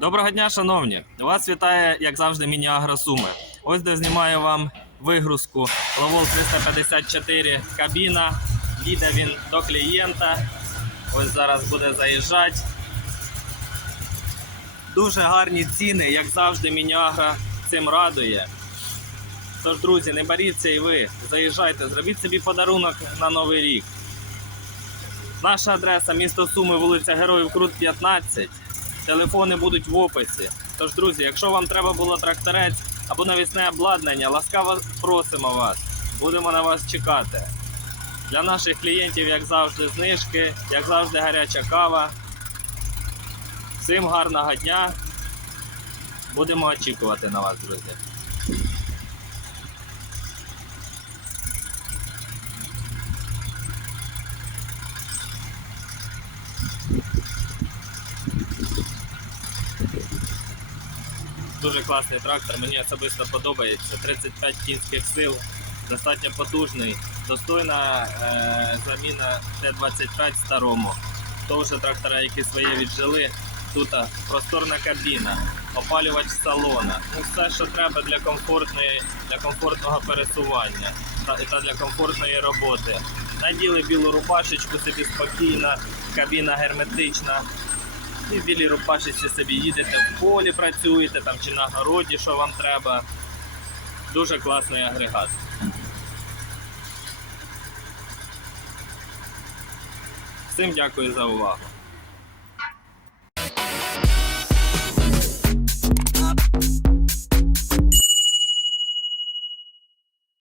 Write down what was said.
Доброго дня, шановні! Вас вітає, як завжди, міні-агро Суми. Ось де знімаю вам вигрузку Ловол 354 кабіна. Їде він до клієнта. Ось зараз буде заїжджати. Дуже гарні ціни, як завжди, міні-агро цим радує. Тож, друзі, не боріться і ви. Заїжджайте, зробіть собі подарунок на Новий рік. Наша адреса місто Суми, вулиця Героїв Крут 15. Телефони будуть в описі. Тож, друзі, якщо вам треба було тракторець або навісне обладнання, ласкаво просимо вас. Будемо на вас чекати. Для наших клієнтів, як завжди, знижки, як завжди, гаряча кава. Всім гарного дня. Будемо очікувати на вас, друзі. Дуже класний трактор, мені особисто подобається. 35 кінських сил, достатньо потужний, достойна е, заміна Т-25 старому. То трактора, які своє віджили. Тут просторна кабіна, опалювач салона. Ну, все, що треба для комфортної, для комфортного пересування та, та для комфортної роботи. Наділи білу рубашечку собі спокійно, кабіна герметична. І в білій рубашечці собі їдете в полі, працюєте там чи на городі, що вам треба. Дуже класний агрегат. Всім дякую за увагу.